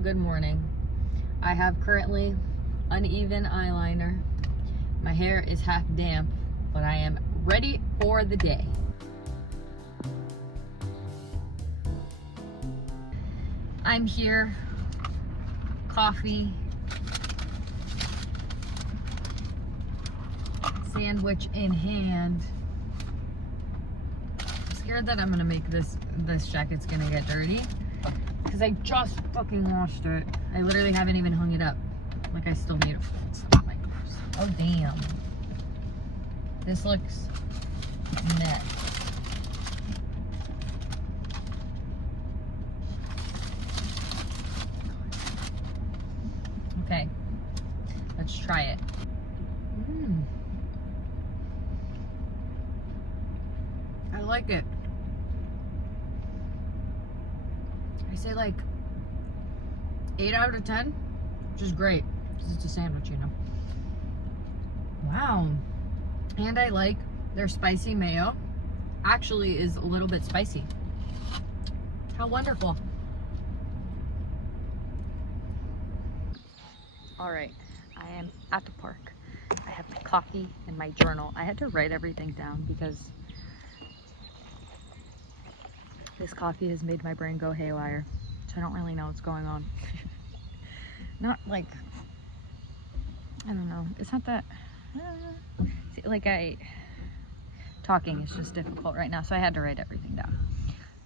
good morning. I have currently uneven eyeliner. My hair is half damp, but I am ready for the day. I'm here, coffee, sandwich in hand. I'm scared that I'm gonna make this jacket's gonna get dirty because I just fucking washed it. I literally haven't even hung it up. Like I still need it. Stop my clothes. Oh damn. This looks net. Okay, let's try it. I like it. I say like 8 out of 10, which is great because it's a sandwich, you know. Wow. And I like their spicy mayo. Actually is a little bit spicy. How wonderful. All right, I am at the park. I have my coffee and my journal. I had to write everything down because this coffee has made my brain go haywire. So I don't really know what's going on. Not like, I don't know. It's not that, see, like talking is just difficult right now. So I had to write everything down.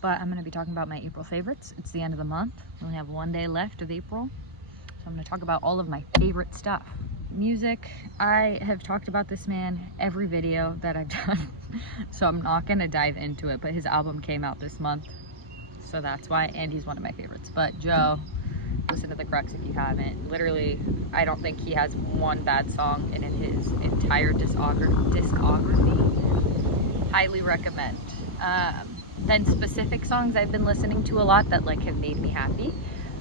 But I'm gonna be talking about my April favorites. It's the end of the month. We only have one day left of April. So I'm gonna talk about all of my favorite stuff. Music, I have talked about this man every video that I've done. So I'm not gonna dive into it, but his album came out this month. So that's why, and he's one of my favorites. But Joe, listen to The Crux if you haven't. Literally, I don't think he has one bad song in his entire discography. Highly recommend. Then specific songs I've been listening to a lot that like have made me happy.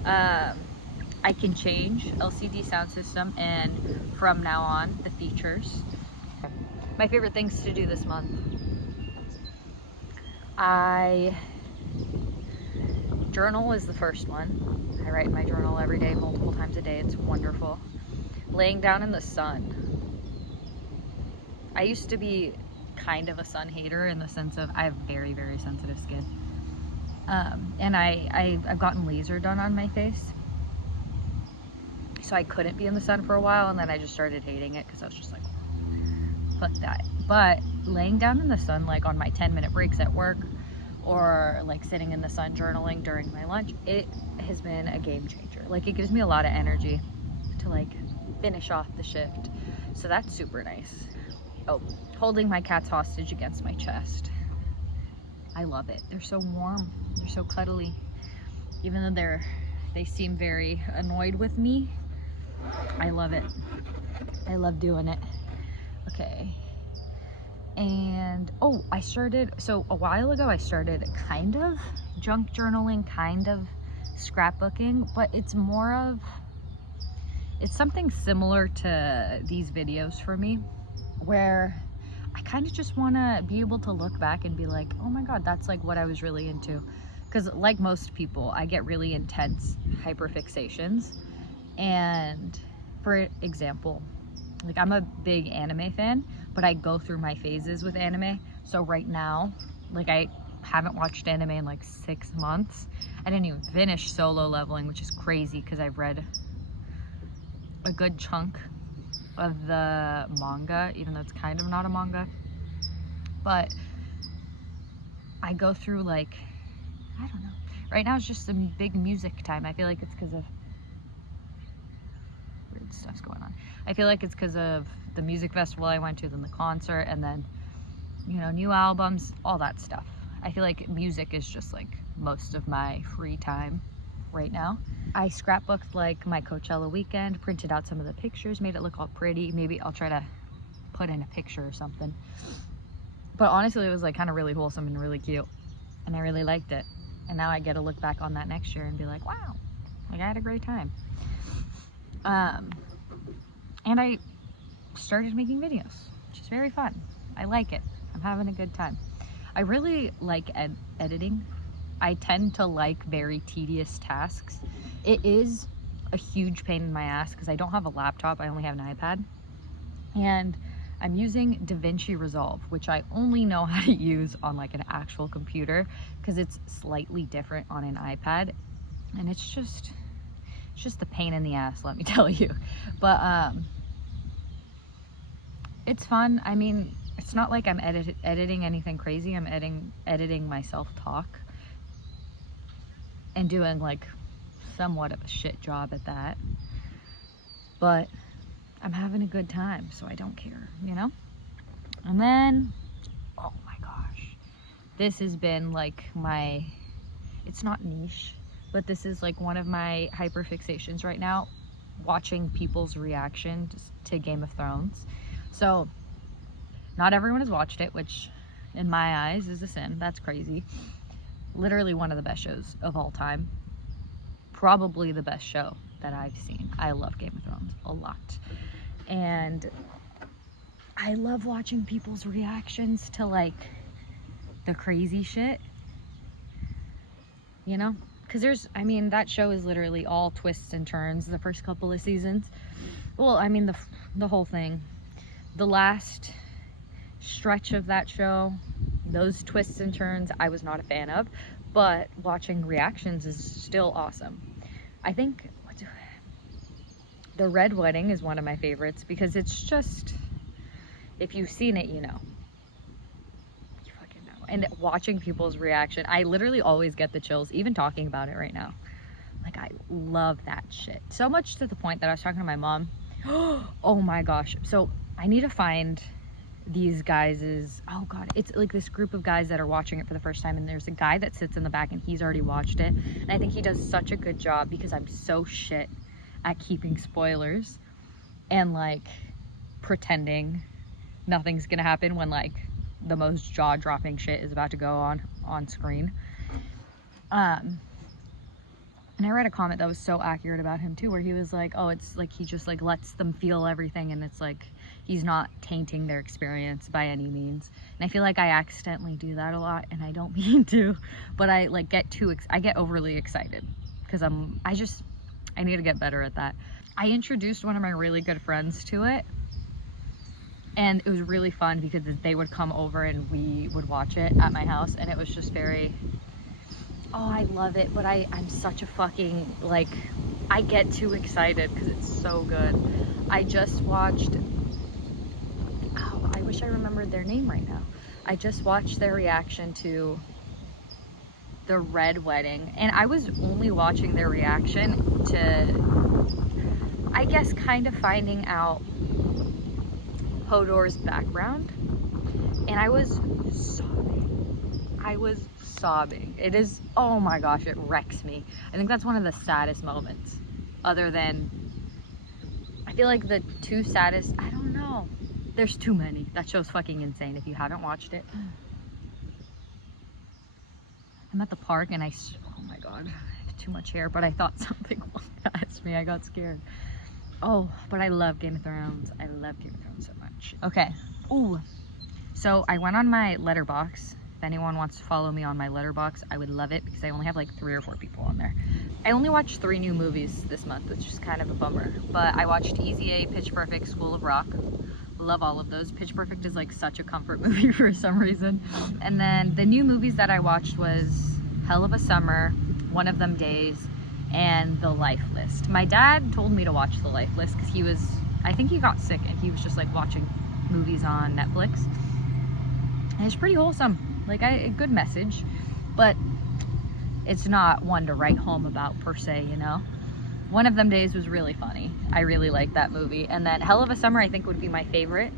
I Can Change, LCD Sound System, and From Now On, The Features. My favorite things to do this month. Journal is the first one. I write in my journal every day, multiple times a day. It's wonderful. Laying down in the sun. I used to be kind of a sun hater in the sense of I have very, very sensitive skin. And I've gotten laser done on my face. So I couldn't be in the sun for a while, and then I just started hating it because I was just like, fuck that. But laying down in the sun, like on my 10-minute breaks at work, or like sitting in the sun journaling during my lunch, it has been a game changer. Like it gives me a lot of energy to like finish off the shift. So that's super nice. Oh, holding my cats hostage against my chest. I love it. They're so warm. They're so cuddly. Even though they seem very annoyed with me, I love it. I love doing it. Okay. And oh, so a while ago I started kind of junk journaling, kind of scrapbooking, but it's something similar to these videos for me, where I kind of just want to be able to look back and be like, oh my God, that's like what I was really into. Because like most people, I get really intense hyperfixations. And for example, like I'm a big anime fan, but I go through my phases with anime. So right now, like I haven't watched anime in like 6 months. I didn't even finish Solo Leveling, which is crazy because I've read a good chunk of the manga, even though it's kind of not a manga. But I go through like, I don't know. Right now it's just some big music time. I feel like it's because of weird stuff's going on. I feel like it's because of the music festival I went to, then the concert, and then, you know, new albums, all that stuff. I feel like music is just like most of my free time right now. I scrapbooked like my Coachella weekend, printed out some of the pictures, made it look all pretty. Maybe I'll try to put in a picture or something. But honestly, it was like kind of really wholesome and really cute, and I really liked it. And now I get to look back on that next year and be like, wow, like I had a great time. And I started making videos, which is very fun. I like it. I'm having a good time. I really like editing. I tend to like very tedious tasks. It is a huge pain in my ass because I don't have a laptop, I only have an iPad. And I'm using DaVinci Resolve, which I only know how to use on like an actual computer because it's slightly different on an iPad. And it's just a pain in the ass, let me tell you. But it's fun. I mean, it's not like I'm editing anything crazy. I'm editing myself talk and doing like somewhat of a shit job at that. But I'm having a good time, so I don't care, you know? And then, oh my gosh, this has been like it's not niche, but this is like one of my hyperfixations right now, watching people's reaction to Game of Thrones. So, not everyone has watched it, which in my eyes is a sin. That's crazy. Literally one of the best shows of all time. Probably the best show that I've seen. I love Game of Thrones a lot. And I love watching people's reactions to like the crazy shit, you know? Because that show is literally all twists and turns the first couple of seasons. Well, I mean, the whole thing. The last stretch of that show, those twists and turns, I was not a fan of, but watching reactions is still awesome. I think The Red Wedding is one of my favorites because it's just, if you've seen it, you know. You fucking know. And watching people's reaction, I literally always get the chills, even talking about it right now. Like, I love that shit. So much to the point that I was talking to my mom. Oh my gosh. So I need to find these guys' oh god, it's like this group of guys that are watching it for the first time, and there's a guy that sits in the back and he's already watched it, and I think he does such a good job because I'm so shit at keeping spoilers and like pretending nothing's gonna happen when like the most jaw-dropping shit is about to go on screen. And I read a comment that was so accurate about him too, where he was like, oh, it's like he just like lets them feel everything, and it's like he's not tainting their experience by any means. And I feel like I accidentally do that a lot, and I don't mean to, but I like get overly excited because I need to get better at that. I introduced one of my really good friends to it, and it was really fun because they would come over and we would watch it at my house, and it was just very, oh, I love it, but I'm such a fucking, like, I get too excited because it's so good. I just watched, oh, I wish I remembered their name right now. I just watched their reaction to The Red Wedding, and I was only watching their reaction to, I guess, kind of finding out Hodor's background, and I was sobbing. It is, oh my gosh, it wrecks me. I think that's one of the saddest moments, other than, I feel like the two saddest, I don't know, there's too many. That show's fucking insane if you haven't watched it. I'm at the park and oh my god, I have too much hair, but I thought something walked past me. I got scared. Oh, but I love Game of Thrones. I love Game of Thrones so much. Okay. Ooh. So I went on my Letterboxd. If anyone wants to follow me on my Letterboxd, I would love it because I only have like 3 or 4 people on there. I only watched 3 new movies this month, which is kind of a bummer. But I watched Easy A, Pitch Perfect, School of Rock. Love all of those. Pitch Perfect is like such a comfort movie for some reason. And then the new movies that I watched was Hell of a Summer, One of Them Days, and The Life List. My dad told me to watch The Life List because I think he got sick and he was just like watching movies on Netflix. And it's pretty wholesome. Like, a good message, but it's not one to write home about per se, you know? One of Them Days was really funny. I really liked that movie. And then Hell of a Summer, I think, would be my favorite.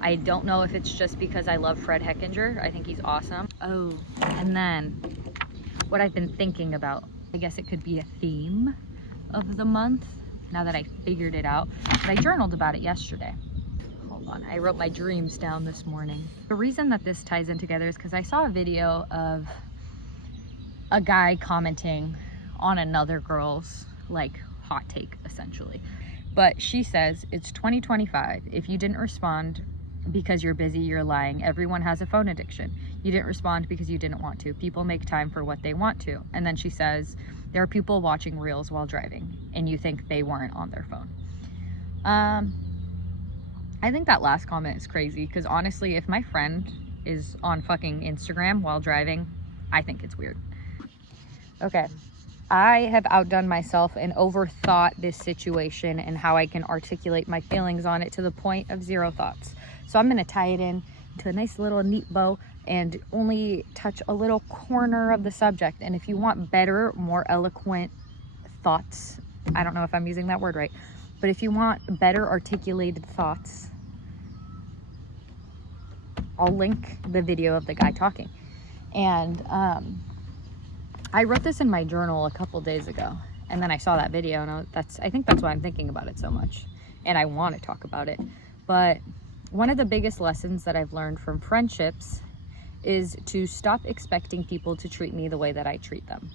I don't know if it's just because I love Fred Hechinger. I think he's awesome. Oh, and then what I've been thinking about, I guess it could be a theme of the month, now that I figured it out. But I journaled about it yesterday. Hold on, I wrote my dreams down this morning. The reason that this ties in together is because I saw a video of a guy commenting on another girl's, like, hot take, essentially. But she says, it's 2025. If you didn't respond because you're busy, you're lying. Everyone has a phone addiction. You didn't respond because you didn't want to. People make time for what they want to. And then she says, there are people watching reels while driving, and you think they weren't on their phone. I think that last comment is crazy, because honestly, if my friend is on fucking Instagram while driving, I think it's weird. Okay, I have outdone myself and overthought this situation and how I can articulate my feelings on it to the point of zero thoughts. So I'm gonna tie it in to a nice little neat bow and only touch a little corner of the subject. And if you want better, more eloquent thoughts, I don't know if I'm using that word right, but if you want better articulated thoughts, I'll link the video of the guy talking. And I wrote this in my journal a couple days ago, and then I saw that video, and I think that's why I'm thinking about it so much, and I want to talk about it. But one of the biggest lessons that I've learned from friendships is to stop expecting people to treat me the way that I treat them.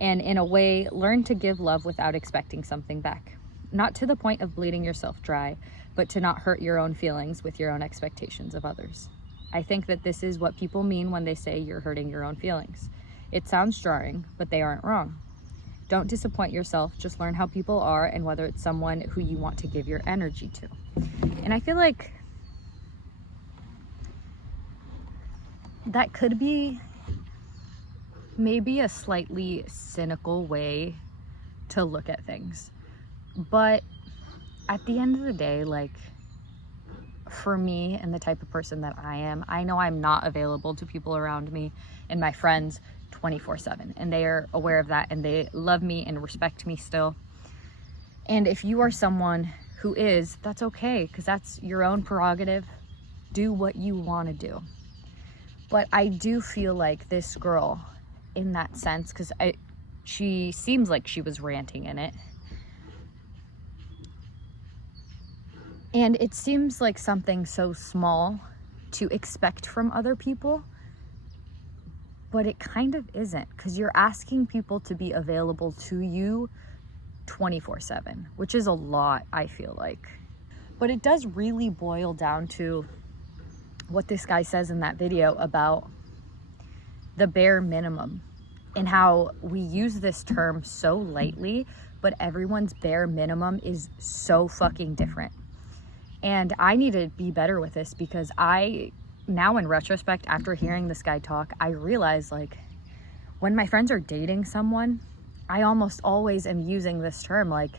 And in a way, learn to give love without expecting something back. Not to the point of bleeding yourself dry, but to not hurt your own feelings with your own expectations of others. I think that this is what people mean when they say you're hurting your own feelings. It sounds jarring, but they aren't wrong. Don't disappoint yourself, just learn how people are and whether it's someone who you want to give your energy to. And I feel like that could be maybe a slightly cynical way to look at things. But at the end of the day, like, for me and the type of person that I am, I know I'm not available to people around me and my friends 24/7, and they are aware of that, and they love me and respect me still. And if you are someone who is, that's okay, because that's your own prerogative. Do what you want to do. But I do feel like this girl, in that sense, because she seems like she was ranting in it, and it seems like something so small to expect from other people, but it kind of isn't, because you're asking people to be available to you 24/7, which is a lot, I feel like. But it does really boil down to what this guy says in that video about the bare minimum, and how we use this term so lightly, but everyone's bare minimum is so fucking different. And I need to be better with this, because now in retrospect, after hearing this guy talk, I realize, like, when my friends are dating someone, I almost always am using this term, like,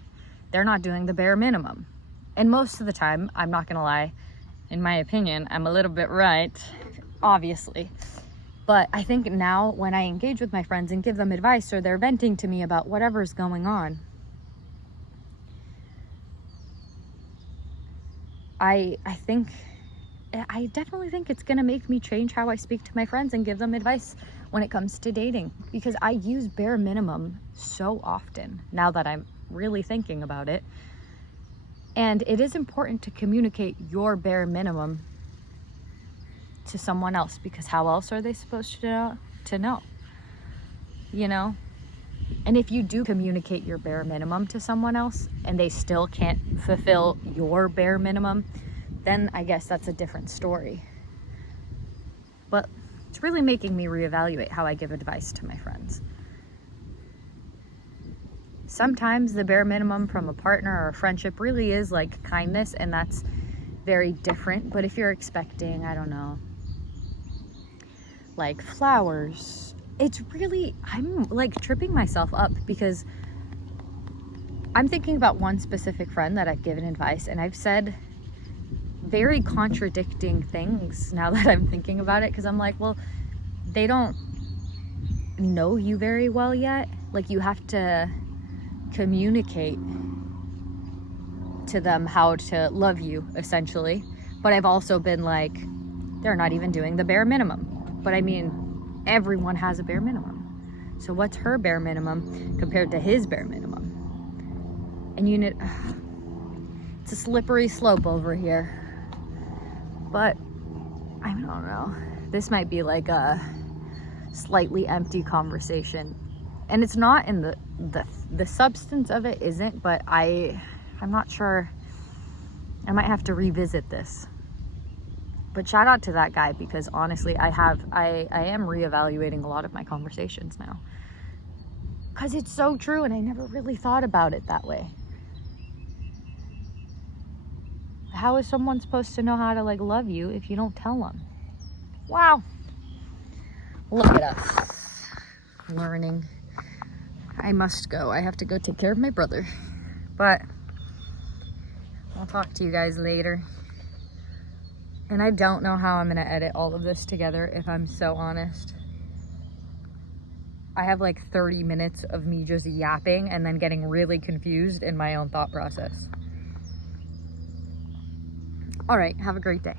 they're not doing the bare minimum. And most of the time, I'm not gonna lie, in my opinion, I'm a little bit right, obviously. But I think now when I engage with my friends and give them advice, or they're venting to me about whatever's going on, I definitely think it's gonna make me change how I speak to my friends and give them advice when it comes to dating, because I use bare minimum so often now that I'm really thinking about it. And it is important to communicate your bare minimum to someone else, because how else are they supposed to know? You know? And if you do communicate your bare minimum to someone else and they still can't fulfill your bare minimum, then I guess that's a different story. But it's really making me reevaluate how I give advice to my friends. Sometimes the bare minimum from a partner or a friendship really is like kindness, and that's very different. But if you're expecting, I don't know, like flowers, it's really, I'm like tripping myself up, because I'm thinking about one specific friend that I've given advice, and I've said very contradicting things now that I'm thinking about it, because I'm like, well, they don't know you very well yet. Like, you have to communicate to them how to love you, essentially. But I've also been like, they're not even doing the bare minimum. But I mean, everyone has a bare minimum. So what's her bare minimum compared to his bare minimum? And it's a slippery slope over here. But I don't know. This might be like a slightly empty conversation. And it's not in the substance of it isn't, but I'm not sure. I might have to revisit this. But shout out to that guy, because honestly, I am reevaluating a lot of my conversations now. Because it's so true, and I never really thought about it that way. How is someone supposed to know how to, like, love you if you don't tell them? Wow. Look at us. Learning. I must go. I have to go take care of my brother. But I'll talk to you guys later. And I don't know how I'm gonna edit all of this together, if I'm so honest. I have like 30 minutes of me just yapping and then getting really confused in my own thought process. All right, have a great day.